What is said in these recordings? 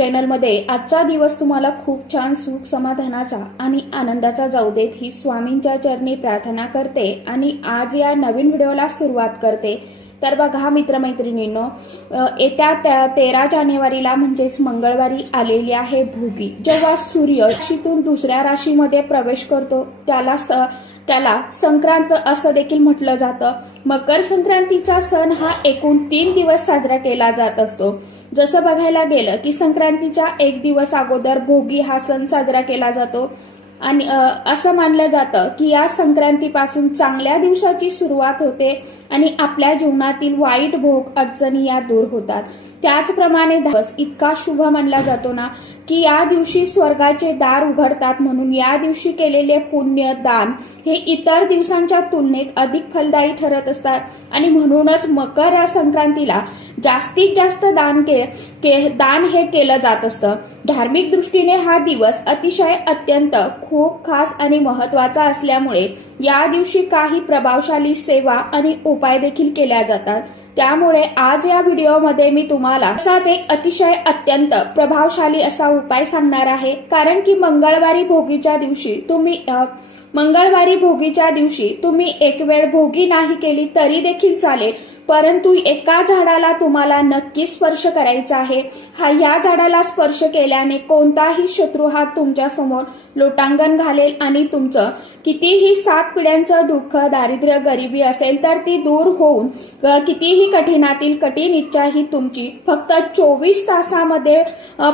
चॅनलमध्ये आजचा दिवस तुम्हाला खूप छान सुख समाधानाचा आणि आनंदाचा जाऊ देत ही स्वामींच्या चरणी प्रार्थना करते आणि आज या नवीन व्हिडिओला सुरुवात करते. तर बघा मित्रमैत्रिणींनो येत्या तेरा जानेवारीला म्हणजेच मंगळवारी आलेली आहे भोगी जेव्हा सूर्य राशीतून दुसऱ्या राशीमध्ये प्रवेश करतो त्याला स- त्याला संक्रांत असं देखील म्हटलं जातं. मकर संक्रांतीचा सण हा एकूण तीन दिवस साजरा केला जात असतो. जसं बघायला गेलं की संक्रांतीच्या एक दिवस अगोदर भोगी हा सण साजरा केला जातो. आणि असं मानलं जातं की या संक्रांतीपासून चांगल्या दिवसाची सुरुवात होते आणि आपल्या जीवनातील वाईट भोग अडचणी या दूर होतात. त्याचप्रमाणे दिवस इतका शुभ मानला जातो ना की या दिवशी स्वर्गाचे दार उघडतात म्हणून या दिवशी केलेले पुण्य दान हे इतर दिवसांच्या तुलनेत अधिक फलदायी ठरत असतात. आणि म्हणूनच मकर संक्रांतीला जास्तीत जास्त दान के, के दान हे केलं जात असतं. धार्मिक दृष्टीने हा दिवस अतिशय अत्यंत खूप खास आणि महत्त्वाचा असल्यामुळे या दिवशी काही प्रभावशाली सेवा आणि उपाय देखील केल्या जातात. त्यामुळे आज या व्हिडिओमध्ये मी तुम्हाला असाच एक अतिशय अत्यंत प्रभावशाली असा उपाय सांगणार आहे. कारण की मंगळवारी भोगीच्या दिवशी तुम्ही मंगळवारी भोगीच्या दिवशी तुम्ही एक वेळ भोगी नाही केली तरी देखील चालेल. परंतु एका झाडाला तुम्हाला नक्की स्पर्श करायचा आहे. हा या झाडाला स्पर्श केल्याने कोणताही शत्रू हा तुमच्यासमोर लोटांगण घालेल आणि तुमचं कितीही सात पिढ्यांचं दुःख दारिद्र्य गरिबी असेल तर ती दूर होऊन कितीही कठीणातील कठीण इच्छा ही तुमची फक्त चोवीस तासामध्ये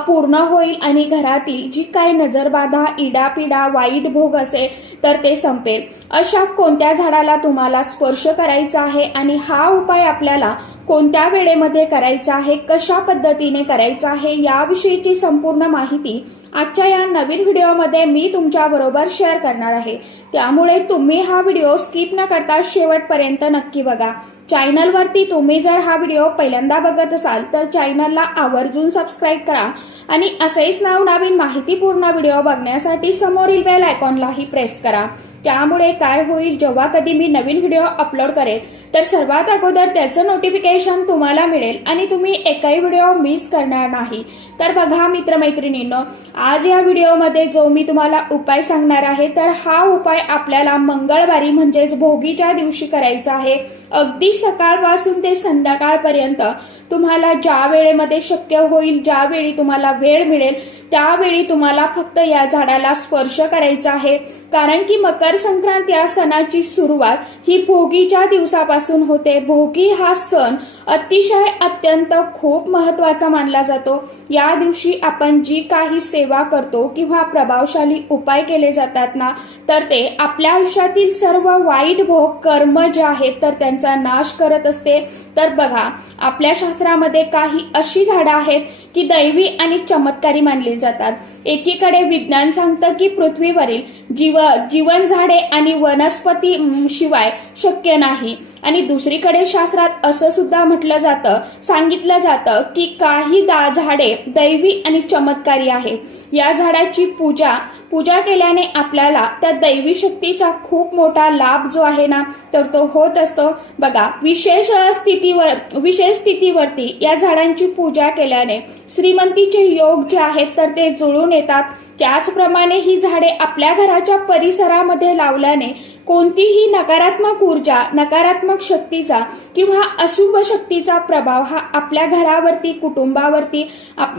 पूर्ण होईल आणि घरातील जी काही नजरबाधा इडापिडा वाईट भोग असेल तर ते संपेल. अशा कोणत्या झाडाला तुम्हाला स्पर्श करायचा आहे आणि हा उपाय आपल्याला कोणत्या वेळेमध्ये करायचा आहे कशा पद्धतीने करायचा आहे याविषयीची संपूर्ण माहिती आजच्या या नवीन व्हिडिओमध्ये मी तुमच्या बरोबर शेअर करणार आहे. त्यामुळे तुम्ही हा व्हिडिओ स्किप न करता शेवटपर्यंत नक्की बघा. चॅनलवरती तुम्ही जर हा व्हिडिओ पहिल्यांदा बघत असाल तर चॅनलला आवर्जून सबस्क्राईब करा. आणि असेच नवनवीन माहितीपूर्ण व्हिडिओ बघण्यासाठी समोरील बेल आयकॉनलाही प्रेस करा. त्यामुळे काय होईल जेव्हा कधी मी नवीन व्हिडिओ अपलोड करेल तर सर्वात अगोदर त्याचं नोटिफिकेशन तुम्हाला मिळेल आणि तुम्ही एकही व्हिडिओ मिस करणार नाही. तर बघा मित्रमैत्रिणींनो आज या व्हिडिओमध्ये जो मी तुम्हाला उपाय सांगणार आहे तर हा उपाय आपल्याला मंगळवारी म्हणजेच भोगीच्या दिवशी करायचा आहे. अगदी सकाळपासून ते संध्याकाळपर्यंत तुम्हाला ज्या वेळेमध्ये शक्य होईल ज्यावेळी तुम्हाला वेळ मिळेल त्यावेळी तुम्हाला फक्त या झाडाला स्पर्श करायचा आहे. कारण की मकर संक्रांत या सणाची सुरुवात ही भोगीच्या दिवसापासून होते. भोगी हा सण अतिशय अत्यंत खूप महत्त्वाचा मानला जातो. या दिवशी आपण जी काही सेवा करतो किंवा प्रभावशाली उपाय केले जातात ना तर ते आपल्या आयुष्यातील सर्व वाईट भोग कर्म जे आहेत तर त्यांचा नाश करत असते. तर बघा आपल्या शास्त्रामध्ये काही अशी झाडं आहेत की दैवी आणि चमत्कारी मानली जातात. एकीकडे विज्ञान सांगतं की पृथ्वीवरील जीव जीवन झाड आणि वनस्पती शिवाय शक्य नाही. आणि दुसरीकडे शास्त्रात असं सुद्धा म्हटलं जातं सांगितलं जातं की काही दा झाडे दैवी आणि चमत्कारी आहे. या झाडाची पूजा पूजा केल्याने आपल्याला त्या दैवी शक्तीचा खूप मोठा लाभ जो आहे ना तर तो होत असतो. बघा विशेष स्थितीवर विशेष स्थितीवरती या झाडांची पूजा केल्याने श्रीमंतीचे योग जे आहेत तर ते जुळून येतात. त्याचप्रमाणे ही झाडे आपल्या घराच्या परिसरामध्ये लावल्याने कोणतीही नकारात्मक ऊर्जा नकारात्मक शक्तीचा किंवा अशुभ शक्तीचा प्रभाव हा आपल्या घरावरती कुटुंबावरती आप-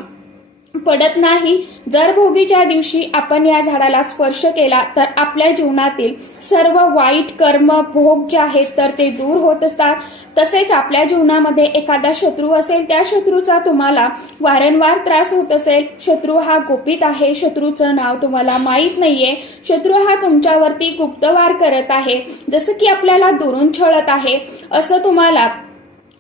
पडत नाही. जर भोगीच्या दिवशी आपण या झाडाला स्पर्श केला तर आपल्या जीवनातील सर्व वाईट कर्म भोग जे आहेत तर ते दूर होत असतात. तसेच आपल्या जीवनामध्ये एखादा शत्रू असेल त्या शत्रूचा तुम्हाला वारंवार त्रास होत असेल. शत्रू हा गुपित आहे. शत्रूचं नाव तुम्हाला माहीत नाहीये. शत्रू हा तुमच्यावरती गुप्तवार करत आहे. जसं की आपल्याला दुरून छळत आहे. असं तुम्हाला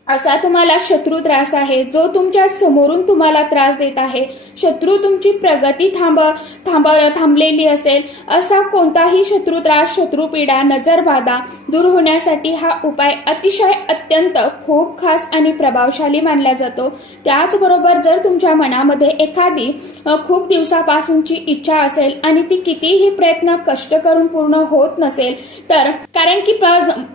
असा तुम्हाला शत्रू त्रास आहे जो तुमच्या समोरून तुम्हाला त्रास देत आहे. शत्रू तुमची प्रगती थांब थांब थांबलेली असेल असा कोणताही शत्रू त्रास शत्रू पीडा नजरबाधा दूर होण्यासाठी हा उपाय अतिशय अत्यंत खूप खास आणि प्रभावशाली मानला जातो. त्याचबरोबर जर तुमच्या मनामध्ये एखादी खूप दिवसापासूनची इच्छा असेल आणि ती कितीही प्रयत्न कष्ट करून पूर्ण होत नसेल तर कारण की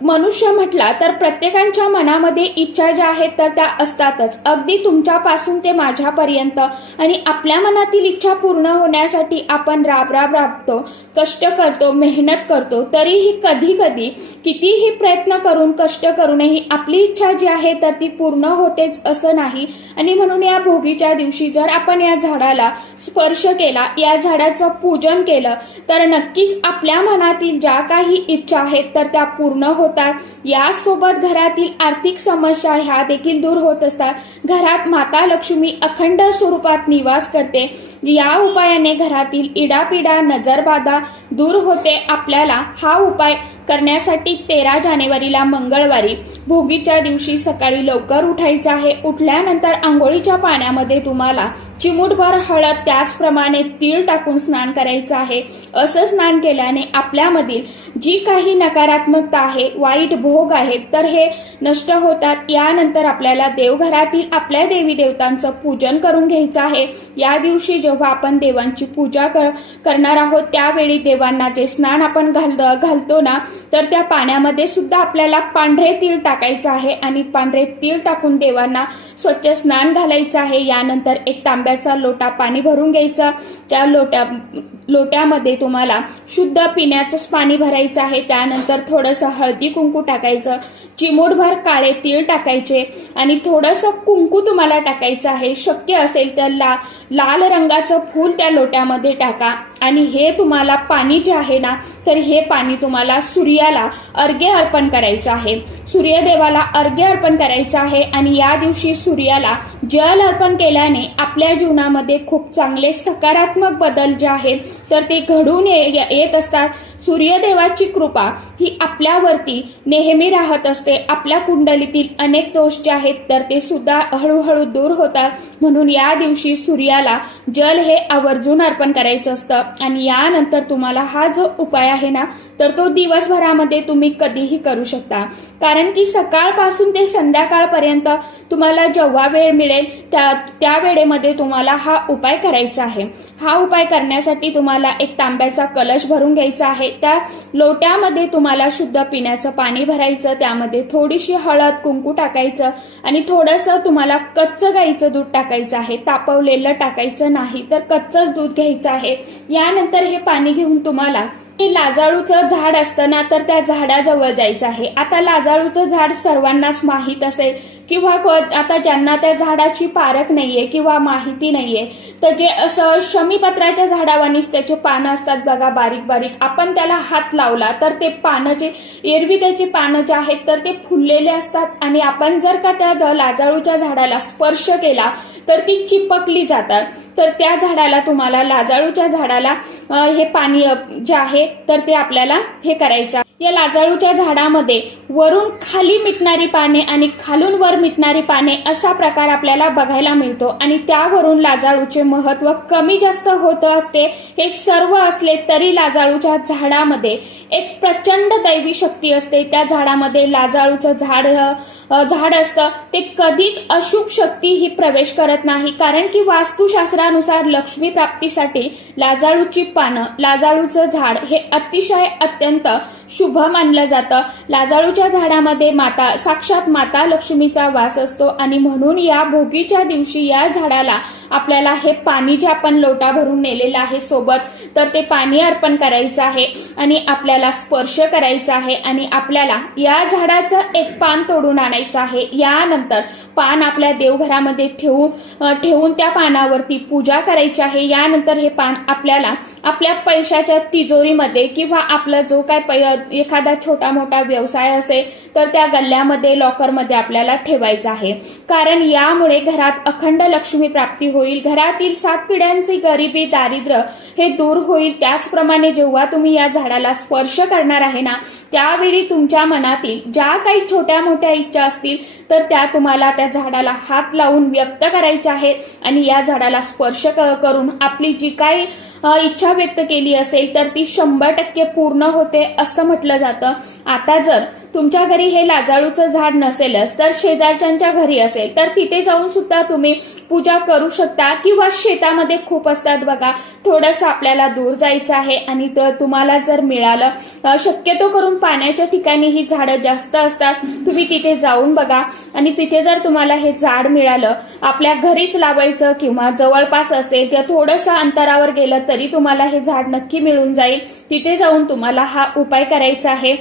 मनुष्य म्हटला तर प्रत्येकाच्या मनामध्ये इच्छा इच्छा ज्या आहेत तर त्या असतातच. अगदी तुमच्यापासून ते माझ्यापर्यंत. आणि आपल्या मनातील इच्छा पूर्ण होण्यासाठी आपण राब राब राबतो कष्ट करतो मेहनत करतो. तरीही कधी कधी कितीही प्रयत्न करून कष्ट करूनही आपली इच्छा जी आहे तर ती पूर्ण होतेच असं नाही. आणि म्हणून या भोगीच्या दिवशी जर आपण या झाडाला स्पर्श केला या झाडाचं पूजन केलं तर नक्कीच आपल्या मनातील ज्या काही इच्छा आहेत तर त्या पूर्ण होतात. यासोबत घरातील आर्थिक समस्या ह्या देखील दूर होत असतात घरात माता लक्ष्मी अखंड स्वरूपात निवास करते. या उपायाने घरातील इडापिडा नजरबाधा दूर होते. आपल्याला हा उपाय करण्यासाठी तेरा जानेवारीला मंगळवारी भोगीच्या दिवशी सकाळी लवकर उठायचं आहे. उठल्यानंतर आंघोळीच्या पाण्यामध्ये तुम्हाला चिमूटभर हळद त्याचप्रमाणे तीळ टाकून स्नान करायचं आहे. असं स्नान केल्याने आपल्यामधील जी काही नकारात्मकता आहे वाईट भोग आहेत तर हे नष्ट होतात. यानंतर आपल्याला देवघरातील आपल्या देवी देवतांचं पूजन करून घ्यायचं आहे. या दिवशी जेव्हा आपण देवांची पूजा क- करणार आहोत त्यावेळी देवांना जे स्नान आपण घाल घालतो ना तर त्या पाण्यामध्ये सुद्धा आपल्याला पांढरे तीळ टाकायचं आहे आणि पांढरे तीळ टाकून देवांना स्वच्छ स्नान घालायचं आहे. यानंतर एक तांब्या तांब्याचा लोटा पाणी भरून घ्यायचा. त्या लोट्या लोट्यामध्ये तुम्हाला शुद्ध पिण्याचंच पाणी भरायचं आहे. त्यानंतर थोडंसं हळदी कुंकू टाकायचं. चिमूटभर काळे तीळ टाकायचे. आणि थोडंसं कुंकू तुम्हाला टाकायचं आहे. शक्य असेल तर ला लाल रंगाचं फूल त्या लोट्यामध्ये टाका. आणि हे तुम्हाला पाणी जे आहे ना तर हे पाणी तुम्हाला सूर्याला अर्घ्य अर्पण करायचं आहे. सूर्यदेवाला अर्घ्य अर्पण करायचं आहे आणि या दिवशी सूर्याला जल अर्पण केल्याने आपल्या जीवनामध्ये खूप चांगले सकारात्मक बदल जे आहेत तर ते घडून ये- येत असतात. सूर्यदेवाची कृपा ही आपल्यावरती नेहमी राहत असते. आपल्या कुंडलीतील अनेक दोष जे आहेत तर ते सुद्धा हळूहळू दूर होतात. म्हणून या दिवशी सूर्याला जल हे आवर्जून अर्पण करायचं असतं. आणि यानंतर तुम्हाला हा जो उपाय आहे ना तर तो दिवसभरामध्ये तुम्ही कधीही करू शकता. कारण की सकाळपासून ते संध्याकाळपर्यंत तुम्हाला जेव्हा वेळ मिळेल त्या त्या वेळेमध्ये तुम्हाला हा उपाय करायचा आहे. हा उपाय करण्यासाठी तुम्हाला एक तांब्याचा कलश भरून घ्यायचा आहे. त्या लोट्यामध्ये तुम्हाला शुद्ध पिण्याचं पाणी भरायचं त्यामध्ये थोडीशी हळद कुंकू टाकायचं आणि थोडंसं तुम्हाला कच्चं गाईचं दूध टाकायचं आहे. तापवलेलं टाकायचं नाही तर कच्चंच दूध घ्यायचं आहे. यानंतर हे पाणी घेऊन तुम्हाला की लाजाळूचं झाड असतं ना तर त्या झाडाजवळ जायचं आहे. आता लाजाळूचं झाड सर्वांनाच माहीत असेल. किंवा आता ज्यांना त्या झाडाची पारख नाहीये किंवा माहिती नाहीये तर जे असं शमीपत्राच्या झाडावानीच त्याचे पानं असतात बघा बारीक बारीक आपण त्याला हात लावला तर ते पानं जे एरवी त्याची पानं जे आहेत तर ते फुललेले असतात. आणि आपण जर का त्या द- लाजाळूच्या झाडाला स्पर्श केला तर ती चिपकली जातात. तर त्या झाडाला तुम्हाला लाजाळूच्या झाडाला हे पाणी जे आहे तर ते आपल्याला हे करायचं या लाजाळूच्या झाडामध्ये वरून खाली मिटणारी पाने आणि खालून वर मिटणारी पाने असा प्रकार आपल्याला बघायला मिळतो. आणि त्यावरून लाजाळूचे महत्त्व कमी जास्त होत असते. हे सर्व असले तरी लाजाळूच्या झाडामध्ये एक प्रचंड दैवी शक्ती असते. त्या झाडामध्ये लाजाळूचं झाड झाड असतं. ते कधीच अशुभ शक्ती ही प्रवेश करत नाही. कारण की वास्तुशास्त्रानुसार लक्ष्मी प्राप्तीसाठी लाजाळूची पानं लाजाळूचं झाड हे अतिशय अत्यंत शुभ मानलं जातं. लाजाळूच्या झाडामध्ये माता साक्षात माता लक्ष्मीचा वास असतो आणि म्हणून या भोगीच्या दिवशी या झाडाला आपल्याला हे पाणी जे आपण लोटा भरून नेलेलं आहे सोबत तर ते पाणी अर्पण करायचं आहे आणि आपल्याला स्पर्श करायचा आहे आणि आपल्याला या झाडाचं एक पान तोडून आणायचं आहे. यानंतर पान आपल्या देवघरामध्ये ठेवून ठेवून त्या पानावरती पूजा करायची आहे. यानंतर हे पान आपल्याला आपल्या पैशाच्या तिजोरीमध्ये किंवा आपला जो काय पै एखादा छोटा मोठा व्यवसाय असेल तर त्या गल्ल्यामध्ये लॉकरमध्ये आपल्याला ठेवायचा आहे. कारण यामुळे घरात अखंड लक्ष्मी प्राप्ती होईल. घरातील सात पिढ्यांची गरिबी दारिद्र्य हे दूर होईल. त्याचप्रमाणे जेव्हा तुम्ही या झाडाला स्पर्श करणार आहे ना त्यावेळी तुमच्या मनातील ज्या काही छोट्या मोठ्या इच्छा असतील तर त्या तुम्हाला त्या झाडाला हात लावून व्यक्त करायच्या आहेत आणि या झाडाला स्पर्श क- करून आपली जी काही इच्छा व्यक्त केली असेल तर ती शंभर टक्के पूर्ण होते असं म्हटलं म्हटलं जातं. आता जर तुमच्या घरी हे लाजाळूचं झाड नसेलच तर शेजारच्यांच्या घरी असेल तर तिथे जाऊन सुद्धा तुम्ही पूजा करू शकता किंवा शेतामध्ये खूप असतात बघा थोडंसं आपल्याला दूर जायचं आहे आणि तर तुम्हाला जर मिळालं शक्यतो करून पाण्याच्या ठिकाणी ही झाडं जास्त असतात. तुम्ही तिथे जाऊन बघा आणि तिथे जर तुम्हाला हे झाड मिळालं आपल्या घरीच लावायचं किंवा जवळपास असेल किंवा थोडंसं अंतरावर गेलं तरी तुम्हाला हे झाड नक्की मिळून जाईल. तिथे जाऊन तुम्हाला हा उपाय करायचा आहे.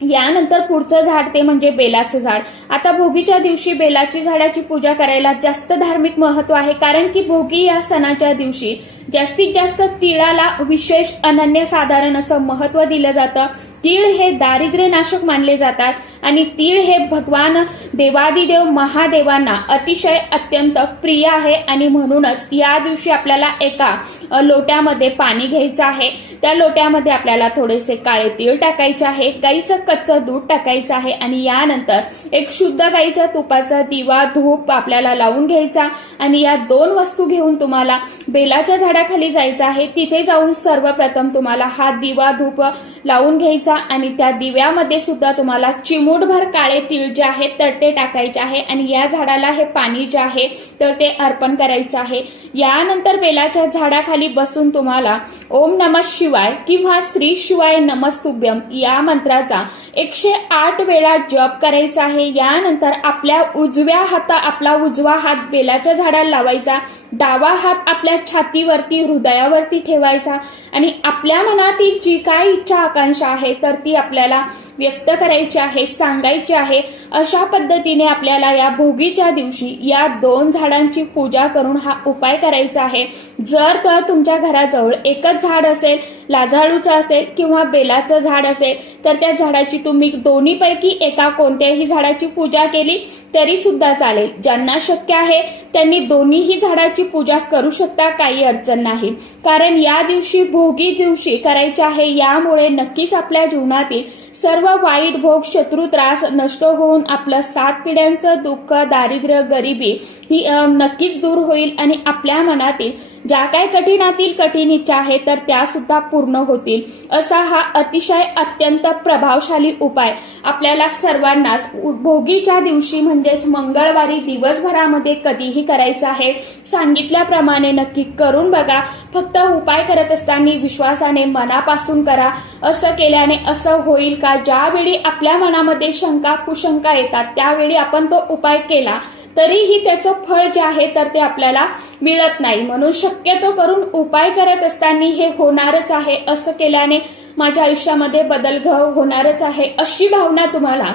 यानंतर पुढचं झाड ते म्हणजे बेलाचं झाड. आता भोगीच्या दिवशी बेलाची झाडाची पूजा करायला जास्त धार्मिक महत्त्व आहे कारण की भोगी या सणाच्या दिवशी जास्तीत जास्त तिळाला विशेष अनन्यसाधारण असं महत्त्व दिलं जातं. तीळ हे दारिद्र्य नाशक मानले जातात आणि तीळ हे भगवान देवादिदेव महादेवांना अतिशय अत्यंत प्रिय आहे आणि म्हणूनच या दिवशी आपल्याला एका लोट्यामध्ये पाणी घ्यायचं आहे. त्या लोट्यामध्ये आपल्याला थोडेसे काळे तीळ टाकायचे आहे गाईचं कच्चं दूध टाकायचं आहे आणि यानंतर एक शुद्ध गाईच्या तुपाचा दिवा धूप आपल्याला लावून घ्यायचा आणि या दोन वस्तू घेऊन तुम्हाला बेलाच्या झाडाखाली जायचं आहे. तिथे जाऊन सर्वप्रथम तुम्हाला हा दिवा धूप लावून घ्यायचा आणि त्या दिव्यामध्ये सुद्धा तुम्हाला चिमूटभर काळे तीळ जे आहेत तर ते टाकायचे आहे. आणि या झाडाला हे पाणी जे आहे तर ते अर्पण करायचं आहे. यानंतर बेलाच्या झाडाखाली बसून तुम्हाला ओम नम शिवाय किंवा श्री शिवाय नमस्तुभ्यम या मंत्राचा एकशे आठ वेळा जप करायचा आहे. यानंतर आपल्या उजव्या हाता आपला उजवा हात बेलाच्या झाडाला लावायचा. डावा हात आपल्या छातीवरती हृदयावरती ठेवायचा. आणि आपल्या मनातील जी काय इच्छा आकांक्षा आहे तर ती आपल्याला व्यक्त करायची आहे सांगायची आहे. अशा पद्धतीने आपल्याला या भोगीच्या दिवशी या दोन झाडांची पूजा करून हा उपाय करायचा आहे. जर तर तुमच्या घराजवळ एकच झाड असेल लाजाळूचं असेल किंवा बेलाचं झाड असेल तर त्या झाडाची तुम्ही दोन्हीपैकी एका कोणत्याही झाडाची पूजा केली तरी सुद्धा चालेल. ज्यांना शक्य आहे त्यांनी दोन्हीही झाडाची पूजा करू शकता काही अडचण नाही. कारण या दिवशी भोगी दिवशी करायचे आहे यामुळे नक्कीच आपल्या जीवनातील सर्व वाईट भोग शत्रू त्रास नष्ट होऊन आपलं सात पिढ्यांचं दुःख दारिद्र्य गरिबी ही नक्कीच दूर होईल आणि आपल्या मनातील ज्या काय कठीणातील कठीण इच्छा आहे तर त्या सुद्धा पूर्ण होतील. असा हा अतिशय अत्यंत प्रभावशाली उपाय आपल्याला सर्वांनाच उ- भोगीच्या दिवशी म्हणजेच मंगळवारी दिवसभरामध्ये कधीही करायचा आहे. सांगितल्याप्रमाणे नक्की करून बघा. फक्त उपाय करत असताना विश्वासाने मनापासून करा. असं केल्याने असं होईल का? ज्यावेळी आपल्या मनामध्ये शंका कुशंका येतात त्यावेळी आपण तो उपाय केला. तरीही त्याचं फळ जे आहे तर ते आपल्याला मिळत नाही. म्हणून शक्यतो करून उपाय करत असताना हे होणारच आहे असं केल्याने माझ्या आयुष्यामध्ये बदल घ होणारच आहे अशी भावना तुम्हाला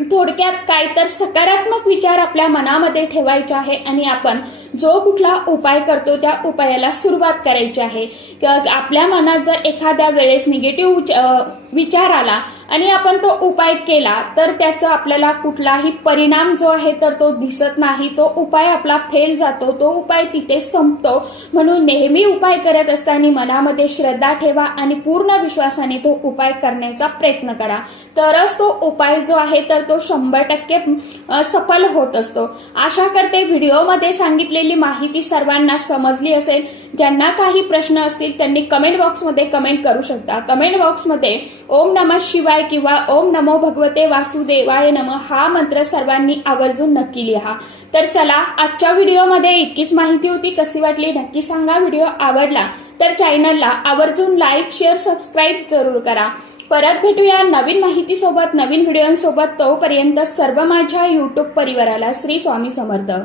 थोडक्यात काय तर सकारात्मक विचार आपल्या मनामध्ये ठेवायचे आहे आणि आपण जो कुठला उपाय करतो त्या उपायाला सुरुवात करायची आहे. आपल्या मनात जर एखाद्या वेळेस निगेटिव्ह विचार आला आणि आपण तो उपाय केला तर त्याचा आपल्याला कुठलाही परिणाम जो आहे तर तो दिसत नाही. तो उपाय आपला फेल जातो तो उपाय तिथे संपतो. म्हणून नेहमी उपाय करत असताना मनामध्ये श्रद्धा ठेवा आणि पूर्ण विश्वासाने तो उपाय करण्याचा प्रयत्न करा. तरच तो उपाय जो आहे तर तो शंभर टक्के सफल होत असतो. आशा करते व्हिडिओमध्ये सांगितलेली माहिती सर्वांना समजली असेल ज्यांना काही प्रश्न असतील त्यांनी कमेंट बॉक्समध्ये कमेंट करू शकता. कमेंट बॉक्समध्ये ओम नमः शिवाय किंवा ओम नमो भगवते वासुदेवाय नम हा मंत्र सर्वांनी आवर्जून नक्की लिहा. तर चला आजच्या व्हिडिओमध्ये इतकीच माहिती होती. कशी वाटली नक्की सांगा. व्हिडिओ आवडला तर चॅनलला आवर्जून लाईक शेअर सबस्क्राईब जरूर करा. परत भेटूया नवीन माहितीसोबत नवीन व्हिडिओंसोबत. तोपर्यंत सर्व माझ्या युट्यूब परिवाराला श्री स्वामी समर्थ.